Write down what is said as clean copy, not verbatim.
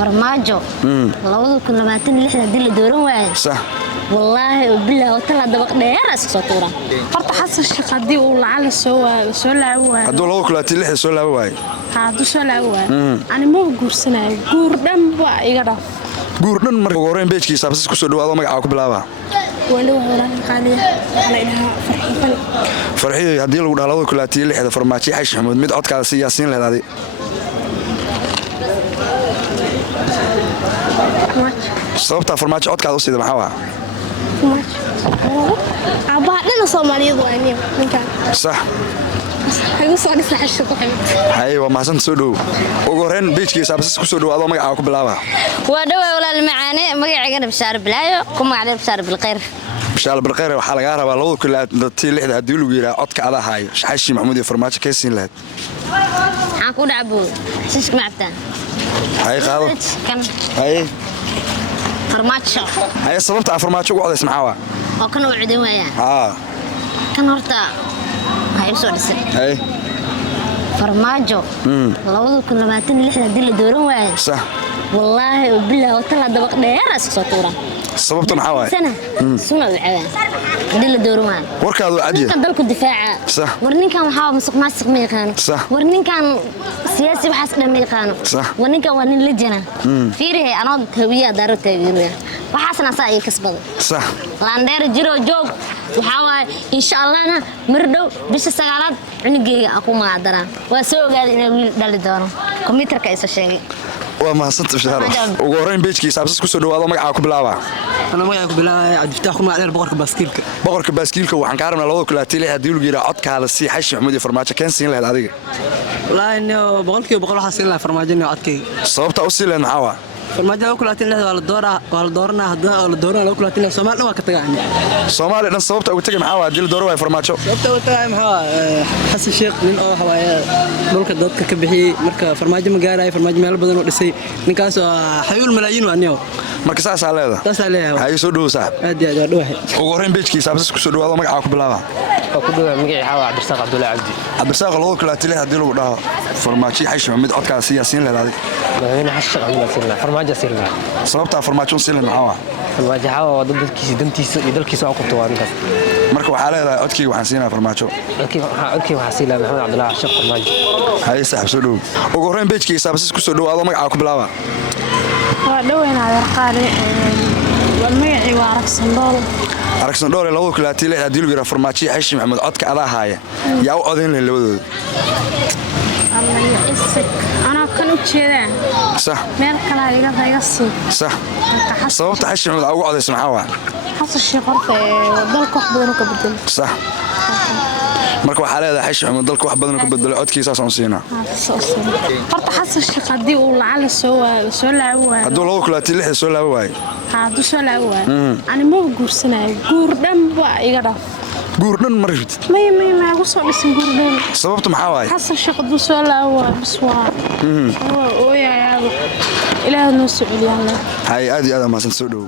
فرماجو لو كنا ما تنلحنا دي اللي دورون واحد صح والله وبالله وطلع دبق دير اسكسوطورا horta xasan shaqo hadii uu lacag soo laaway hadduu laba kulaati lix soo laabo waay hadduu soo laaway ani ma guursanayo guur dhan ba iga dhaaf guur dhan marka ugu horreyn beejkiisa absis ku soo dhawaado magaca ku bilaaba wali wala qaaliya ana ilaha farxiyo haddii lagu dhaalo kulaati lixda farmaajo xash maxamuud mid codkaada siyaasiin leedahay sababta farmaajo codkaada u sida maxaa waa abahadna Soomaaliyeed waa ninkan صح hayu soo dhisay xashad hay waa maasan soo dhow ugu horreyn beejkiisa absis ku soo dhawaado magaca ku bilaaba waa dhawaa walaal macaane magacayga Bishaar Bilaayo ku magacaada Bishaar Bilqayr Bishaar Bilqayr waxa laga rabaa laba kulaati lixda haddii lagu yiraahdo codka ada hayo xashi maxamuud iyo farmaajo ka siin lahayd waxaan ku dhacbo sisk macabtaan hay qaado hay farmaajo hay sababta farmaajo ugu codays maxaa waa oo kan uu ciidan waayaan kan horta hay soo dhisay hay farmaajo lawada kun labaatan lixda dil dooran waayay صح والله وبالله وطلع دبق دير اسكسوطورا sababta maxaa waay سنه العبان دل دورمان warkaadu cadiya kan dalku difaaca صح warninkan waxa masq maasq ma yaqaan صح warninkan siyaasi waxaas dhan ma yaqaan صح warninkan waa nin la jana fiiriye anoo tawiya daro tawiya waxaasna saa ay kasbaday صح laandeer jiro joog waxa waay insha Allah mardhow bisha sagaalaad cunugeyga aku maadara waa soo ogaaday inay wiil dhali doono kombiyuutarka ay soo sheegay waa mahadsantahay Bishaar ugu horreyn beejkiisa absis ku soo dhawaado magaca ku bilaaba أنا ما يعقوب بالله عبد الفتاح كم عليه boqorka baaskiilka waxaan ka rabnaa laba kulaati lix haddii lagu yiraahdo codkaada si xashi maxamuud iyo farmaajo keen siin lahayd adiga والله إنه بقول حاسين له فرماجين عدكي sababta u sii lahayd maxaa waa فرماجين لو كلاتين له ولا دورنا هدا ولا دورنا لو كلاتين له سومال ما كتجا عندي Soomaali dhan sababta ugu tagay maxaa waa dil dooro way farmaajo sababta uu tagay maxaa xasan sheekh nin oo hawaaya dhulka dadka ka bixiyay marka farmaajo ma gaaray farmaajo meel badan oo dhisay ninkaas xayuul malaayiin waa niyo marka saas aa leedahay taas aa leeyahay hay soo dhawo saaxib aad iyo aad dhawahay ugu horreyn beejkiisa absis ku soo dhawaado magaca ku bilaaba ku dhawaad magacii xawa Cabdirasaaq Abdullaahi Cabdi Cabdirasaaq laba kulaati lix haddii lagu dhaho farmaajo xashi maxamuud codkaada siyaasiin leedahay madaxweyne xasan sheekh Abdullaahi Sirna farmaajo sirna sababta farmaajo u sii lahayd maxaa waa farmaajo xawa dadkiisa dantiisa iyo dalkiisa oo qabto waa ninkaas marka waxaa leedahay codkii waxaan siinaa farmaajo codkii waxaa sii lahaa Maxamed Cabdullaahi Sheekh farmaajo hay saaxib soo dhawo ugu horreyn beejkiisa absis ku soo dhawaado magaca ku bilaaba waa dhaweynaa yarqaali والميعي وعرفسن دول aragsan dhoole laba kulaati lix haddii lagu yiraahdo farmaajo xashi maxamuud codka ada haaya yaa u codayn lahayd labadooda الله يعسك أنا كانوا كذا صح مeel kala iga sii صح sababta xashi maxamuud ugu codays maxaa waa xasan sheekh horta dalka wax badan ka bedel صح marka waxaa leedahay xashi maxamuud dalka wax badan ka bedelay codkiisa aan siinaa horta xasan sheekh hadii uu lacag soo laaway hadduu laba kulaati lix soo laabo waay hadduu soo laaway ani ma guursanayo guur dhan ba iga dhaaf guur dhan ma rabtid ma ugu soo dhisin guur dhan sababta maxaa waay xasan sheekh haduu soo laaway bas waa oo yaa ilaahay noo soo celiyaa hay aad iyo aad ma san soo dhawo